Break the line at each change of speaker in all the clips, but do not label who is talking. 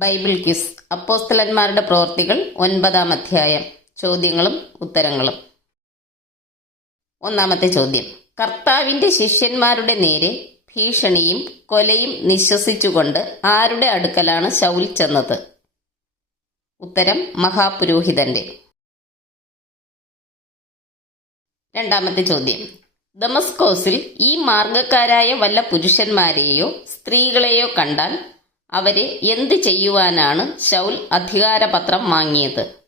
Bible quiz. അപ്പോസ്തലന്മാരുടെ പ്രവൃത്തികൾ ഒൻപതാം അധ്യായം. ചോദ്യങ്ങളും ഉത്തരങ്ങളും. ഒന്നാമത്തെ ചോദ്യം. കർത്താവിന്റെ ശിഷ്യന്മാരുടെ നേരെ ഭീഷണിയും കൊലയും നിശ്വസിച്ചുകൊണ്ട് ആരുടെ അടുക്കലാണ് ശൗൽ ചെന്നത്? ഉത്തരം മഹാപുരോഹിതന്റെ. രണ്ടാമത്തെ ചോദ്യം. ദമസ്കോസിൽ ഈ മാർഗക്കാരായ വല്ല പുരുഷന്മാരെയോ സ്ത്രീകളെയോ കണ്ടാൽ അവരെ എന്ത് ചെയ്യുവാനാണ് ശൗൽ അധികാരപത്രം വാങ്ങിയത്?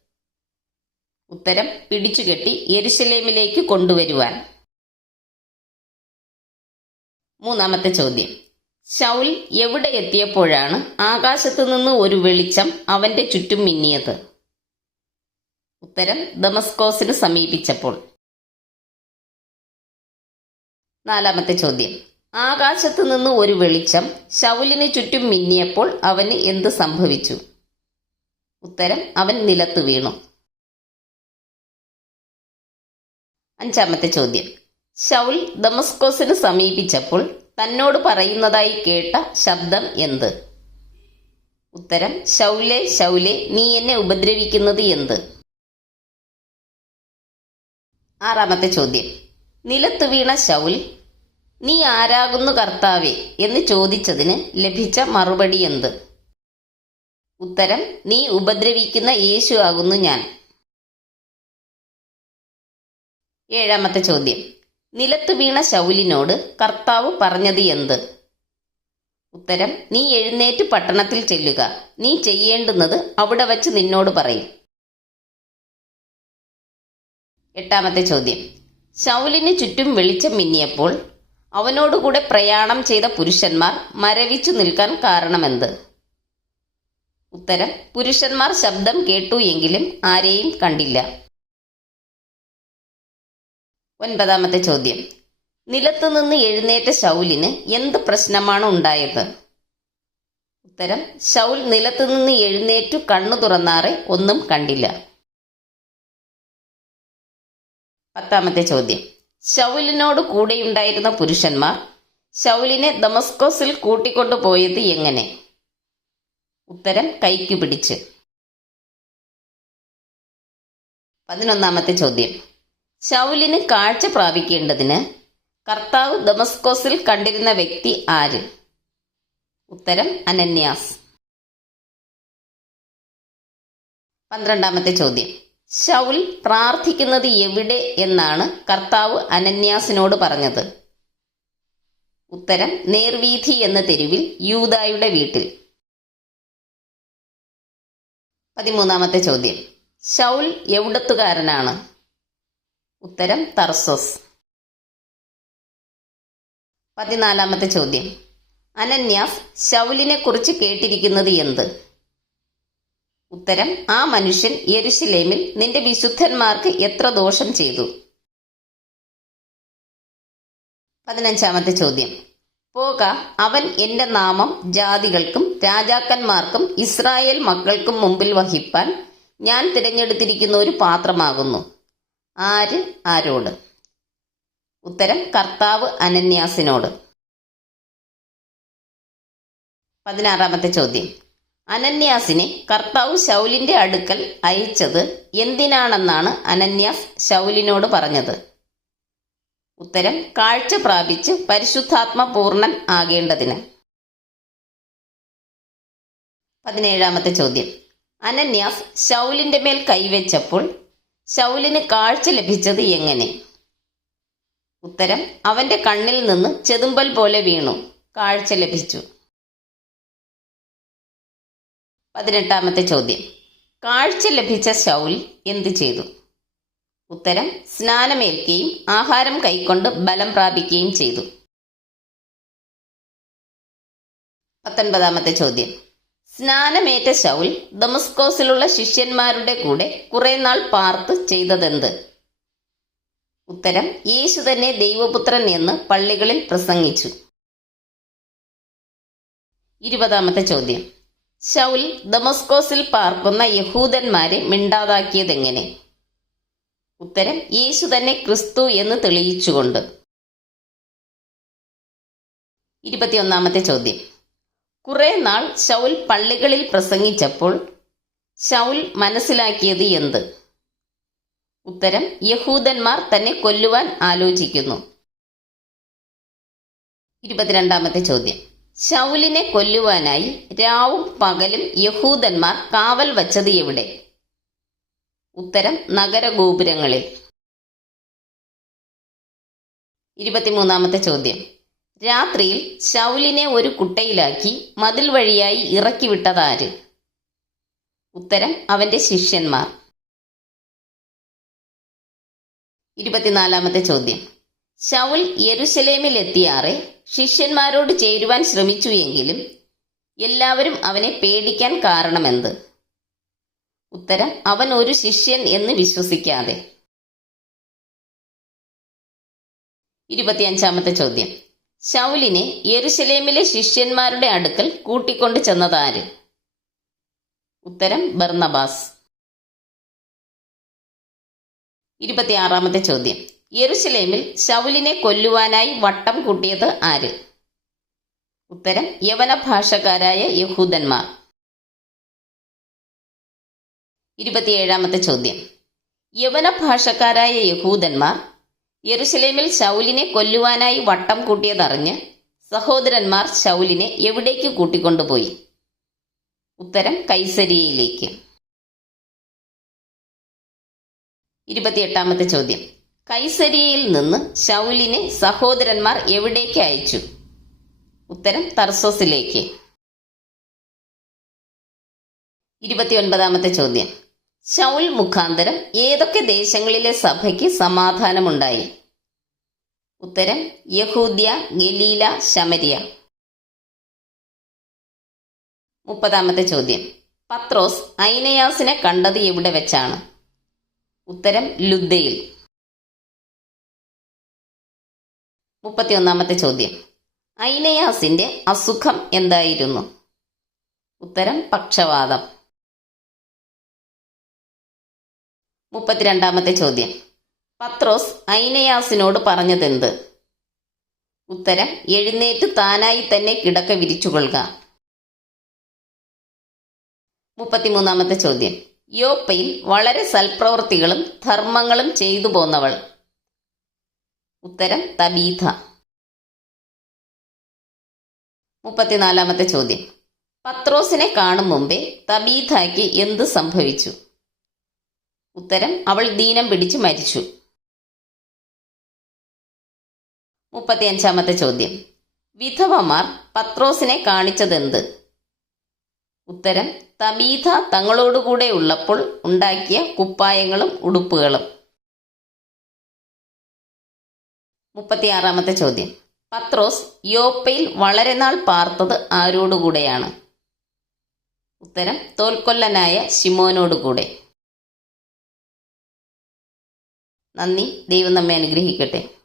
ഉത്തരം പിടിച്ചുകെട്ടി യെരുശലേമിലേക്ക് കൊണ്ടുവരുവാൻ. മൂന്നാമത്തെ ചോദ്യം. ശൗൽ എവിടെ എത്തിയപ്പോഴാണ് ആകാശത്തു നിന്ന് ഒരു വെളിച്ചം അവന്റെ ചുറ്റും മിന്നിയത്? ഉത്തരം ദമസ്കോസിന് സമീപിച്ചപ്പോൾ. നാലാമത്തെ ചോദ്യം. ആകാശത്തു നിന്ന് ഒരു വെളിച്ചം ശൗലിന് ചുറ്റും മിന്നിയപ്പോൾ അവന് എന്ത് സംഭവിച്ചു? ഉത്തരം അവൻ നിലത്ത് വീണു. അഞ്ചാമത്തെ ചോദ്യം. ശൗൽ ദമസ്കോസിന് സമീപിച്ചപ്പോൾ തന്നോട് പറയുന്നതായി കേട്ട ശബ്ദം എന്ത്? ഉത്തരം ശൗലെ ശൗലെ നീ എന്നെ ഉപദ്രവിക്കുന്നത് എന്ത്? ആറാമത്തെ ചോദ്യം. നിലത്ത് വീണ ശൗൽ നീ ആരാകുന്നു കർത്താവെ എന്ന് ചോദിച്ചതിന് ലഭിച്ച മറുപടി എന്ത്? ഉത്തരം നീ ഉപദ്രവിക്കുന്ന യേശു ആകുന്നു ഞാൻ. ഏഴാമത്തെ ചോദ്യം. നിലത്തു വീണ ശൗലിനോട് കർത്താവ് പറഞ്ഞത് എന്ത്? ഉത്തരം നീ എഴുന്നേറ്റ് പട്ടണത്തിൽ ചെല്ലുക. നീ ചെയ്യേണ്ടുന്നത് അവിടെ വച്ച് നിന്നോട് പറയും. എട്ടാമത്തെ ചോദ്യം. ശൗലിന് ചുറ്റും വെളിച്ചം മിന്നിയപ്പോൾ അവനോടുകൂടെ പ്രയാണം ചെയ്ത പുരുഷന്മാർ മരവിച്ചു നിൽക്കാൻ കാരണമെന്ത്? ഉത്തരം പുരുഷന്മാർ ശബ്ദം കേട്ടു എങ്കിലും ആരെയും കണ്ടില്ല. ഒൻപതാമത്തെ ചോദ്യം. നിലത്തു നിന്ന് എഴുന്നേറ്റ ശൗലിന് എന്ത് പ്രശ്നമാണ് ഉണ്ടായത്? ഉത്തരം ശൗൽ നിലത്തു നിന്ന് എഴുന്നേറ്റു കണ്ണു തുറന്നാറെ ഒന്നും കണ്ടില്ല. പത്താമത്തെ ചോദ്യം. ശൗലിനോട് കൂടെയുണ്ടായിരുന്ന പുരുഷന്മാർ ശൗലിനെ ദമസ്കോസിൽ കൂട്ടിക്കൊണ്ടു പോയത് എങ്ങനെ? ഉത്തരം കൈക്ക് പിടിച്ച്. പതിനൊന്നാമത്തെ ചോദ്യം. ശൗലിന് കാഴ്ച പ്രാപിക്കേണ്ടതിന് കർത്താവ് ദമസ്കോസിൽ കണ്ടിരുന്ന വ്യക്തി ആര്? ഉത്തരം അനന്യാസ്. പന്ത്രണ്ടാമത്തെ ചോദ്യം. ശൗൽ പ്രാർത്ഥിക്കുന്നത് എവിടെ എന്നാണ് കർത്താവ് അനന്യാസിനോട് പറഞ്ഞത്. ഉത്തരം നേർവീഥി എന്ന തെരുവിൽ യൂതായുടെ വീട്ടിൽ. പതിമൂന്നാമത്തെ ചോദ്യം. ശൗൽ എവിടത്തുകാരനാണ്? ഉത്തരം തർസസ്. പതിനാലാമത്തെ ചോദ്യം. അനന്യാസ് ശൗലിനെ കുറിച്ച് കേട്ടിരിക്കുന്നത് എന്ത്? ഉത്തരം ആ മനുഷ്യൻ യെരുശലേമിൽ നിന്റെ വിശുദ്ധന്മാർക്ക് എത്ര ദോഷം ചെയ്തു? പതിനഞ്ചാമത്തെ ചോദ്യം. പോക അവൻ എന്റെ നാമം ജാതികൾക്കും രാജാക്കന്മാർക്കും ഇസ്രായേൽ മക്കൾക്കും മുമ്പിൽ വഹിപ്പാൻ ഞാൻ തിരഞ്ഞെടുത്തിരിക്കുന്ന ഒരു പാത്രമാകുന്നു. ആര്? ആരോട്? ഉത്തരം കർത്താവ് അനന്യാസിനോട്. പതിനാറാമത്തെ ചോദ്യം. അനന്യാസിനെ കർത്താവ് ശൗലിന്റെ അടുക്കൽ അയച്ചത് എന്തിനാണെന്നാണ് അനന്യാസ് ശൗലിനോട് പറഞ്ഞത്? ഉത്തരം കാഴ്ച പ്രാപിച്ച് പരിശുദ്ധാത്മ പൂർണൻ ആകേണ്ടതിന്. പതിനേഴാമത്തെ ചോദ്യം. അനന്യാസ് ശൗലിന്റെ മേൽ കൈവച്ചപ്പോൾ ശൗലിന് കാഴ്ച ലഭിച്ചത് എങ്ങനെ? ഉത്തരം അവന്റെ കണ്ണിൽ നിന്ന് ചെതുമ്പൽ പോലെ വീണു. കാഴ്ച ലഭിച്ചു. പതിനെട്ടാമത്തെ ചോദ്യം. കാഴ്ച ലഭിച്ച ശൗൽ എന്തു ചെയ്തു? ഉത്തരം സ്നാനമേൽക്കുകയും ആഹാരം കൈക്കൊണ്ട് ബലം പ്രാപിക്കുകയും ചെയ്തു. പത്തൊൻപതാമത്തെ ചോദ്യം. സ്നാനമേറ്റ ശൗൽ ദമസ്കോസിലുള്ള ശിഷ്യന്മാരുടെ കൂടെ കുറെ നാൾ പാർത്ത് ചെയ്തതെന്ത്? ഉത്തരം യേശു തന്നെ ദൈവപുത്രൻ എന്ന് പള്ളികളിൽ പ്രസംഗിച്ചു. ഇരുപതാമത്തെ ചോദ്യം. ശൗൽ ദമസ്കോസിൽ പാർക്കുന്ന യഹൂദന്മാരെ മിണ്ടാതാക്കിയതെങ്ങനെ? ഉത്തരം യേശു തന്നെ ക്രിസ്തു എന്ന് തെളിയിച്ചുകൊണ്ട്. ഇരുപത്തിയൊന്നാമത്തെ ചോദ്യം. കുറെ നാൾ ശൗൽ പള്ളികളിൽ പ്രസംഗിച്ചപ്പോൾ ശൗൽ മനസ്സിലാക്കിയത് എന്ത്? ഉത്തരം യഹൂദന്മാർ തന്നെ കൊല്ലുവാൻ ആലോചിക്കുന്നു. ഇരുപത്തിരണ്ടാമത്തെ ചോദ്യം. ശൗലിനെ കൊല്ലുവാനായി രാവും പകലും യഹൂദന്മാർ കാവൽ വച്ചത് എവിടെ? ഉത്തരം നഗരഗോപുരങ്ങളിൽ. ഇരുപത്തിമൂന്നാമത്തെ ചോദ്യം. രാത്രിയിൽ ശൗലിനെ ഒരു കുട്ടയിലാക്കി മതിൽ വഴിയായി ഇറക്കി വിട്ടതാര്? ഉത്തരം അവന്റെ ശിഷ്യന്മാർ. ഇരുപത്തിനാലാമത്തെ ചോദ്യം. ശൗൽ യെരുശലേമിൽ എത്തിയാറെ ശിഷ്യന്മാരോട് ചേരുവാൻ ശ്രമിച്ചു എങ്കിലും എല്ലാവരും അവനെ പേടിക്കാൻ കാരണമെന്ത്? ഉത്തരം അവൻ ഒരു ശിഷ്യൻ എന്ന് വിശ്വസിക്കാതെ. ഇരുപത്തിയഞ്ചാമത്തെ ചോദ്യം. ശൗലിനെ യെരുശലേമിലെ ശിഷ്യന്മാരുടെ അടുക്കൽ കൂട്ടിക്കൊണ്ടു ചെന്നതാര്? ഉത്തരം ബർണബാസ് ഇരുപത്തിയാറാമത്തെ ചോദ്യം. യെരുശലേമിൽ ശൗലിനെ കൊല്ലുവാനായി വട്ടം കൂട്ടിയത് ആര്? ഉത്തരം യവന ഭാഷക്കാരായ യഹൂദന്മാർ. ഇരുപത്തിയേഴാമത്തെ ചോദ്യം. യവന ഭാഷക്കാരായ യഹൂദന്മാർ യെരുസലേമിൽ ശൗലിനെ കൊല്ലുവാനായി വട്ടം കൂട്ടിയതറിഞ്ഞ് സഹോദരന്മാർ ശൗലിനെ എവിടേക്ക് കൂട്ടിക്കൊണ്ടുപോയി? ഉത്തരം കൈസരിയയിലേക്ക്. ഇരുപത്തിയെട്ടാമത്തെ ചോദ്യം. കൈസരിയയിൽ നിന്ന് ശൗലിനെ സഹോദരന്മാർ എവിടേക്ക് അയച്ചു? ഉത്തരം തർസോസിലേക്ക്. ഇരുപത്തിയൊൻപതാമത്തെ ചോദ്യം. ശൗൽ മുഖാന്തരം ഏതൊക്കെ ദേശങ്ങളിലെ സഭയ്ക്ക് സമാധാനമുണ്ടായി? ഉത്തരം യഹൂദ്യ ഗലീല ശമരിയ. മുപ്പതാമത്തെ ചോദ്യം. പത്രോസ് ഐനയാസിനെ കണ്ടത് എവിടെ വെച്ചാണ്? ഉത്തരം ലുദ്ദയിൽ മുപ്പത്തിയൊന്നാമത്തെ ചോദ്യം. ഐനയാസിന്റെ അസുഖം എന്തായിരുന്നു? ഉത്തരം പക്ഷവാദം മുപ്പത്തിരണ്ടാമത്തെ ചോദ്യം. പത്രോസ് ഐനയാസിനോട് പറഞ്ഞതെന്ത്? ഉത്തരം എഴുന്നേറ്റ് താനായി തന്നെ കിടക്ക വിരിച്ചുകൊള്ളുക. മുപ്പത്തിമൂന്നാമത്തെ ചോദ്യം. യോപ്പയിൽ വളരെ സൽപ്രവൃത്തികളും ധർമ്മങ്ങളും ചെയ്തു പോന്നവൾ. ഉത്തരം തബീഥ. മുപ്പത്തിനാലാമത്തെ ചോദ്യം. പത്രോസിനെ കാണും മുമ്പേ തബീഥയ്ക്ക് എന്ത് സംഭവിച്ചു? ഉത്തരം അവൾ ദീനം പിടിച്ച് മരിച്ചു. മുപ്പത്തിയഞ്ചാമത്തെ ചോദ്യം. വിധവമാർ പത്രോസിനെ കാണിച്ചതെന്ത്? ഉത്തരം തബീഥ തങ്ങളോടുകൂടെ ഉള്ളപ്പോൾ ഉണ്ടാക്കിയ കുപ്പായങ്ങളും ഉടുപ്പുകളും. മുപ്പത്തിയാറാമത്തെ ചോദ്യം. പത്രോസ് യോപ്പയിൽ വളരെ നാൾ പാർത്തത് ആരോടുകൂടെയാണ്? ഉത്തരം തോൽക്കൊല്ലനായ ശിമോനോടുകൂടെ. നന്ദി ദൈവം നമ്മെ അനുഗ്രഹിക്കട്ടെ.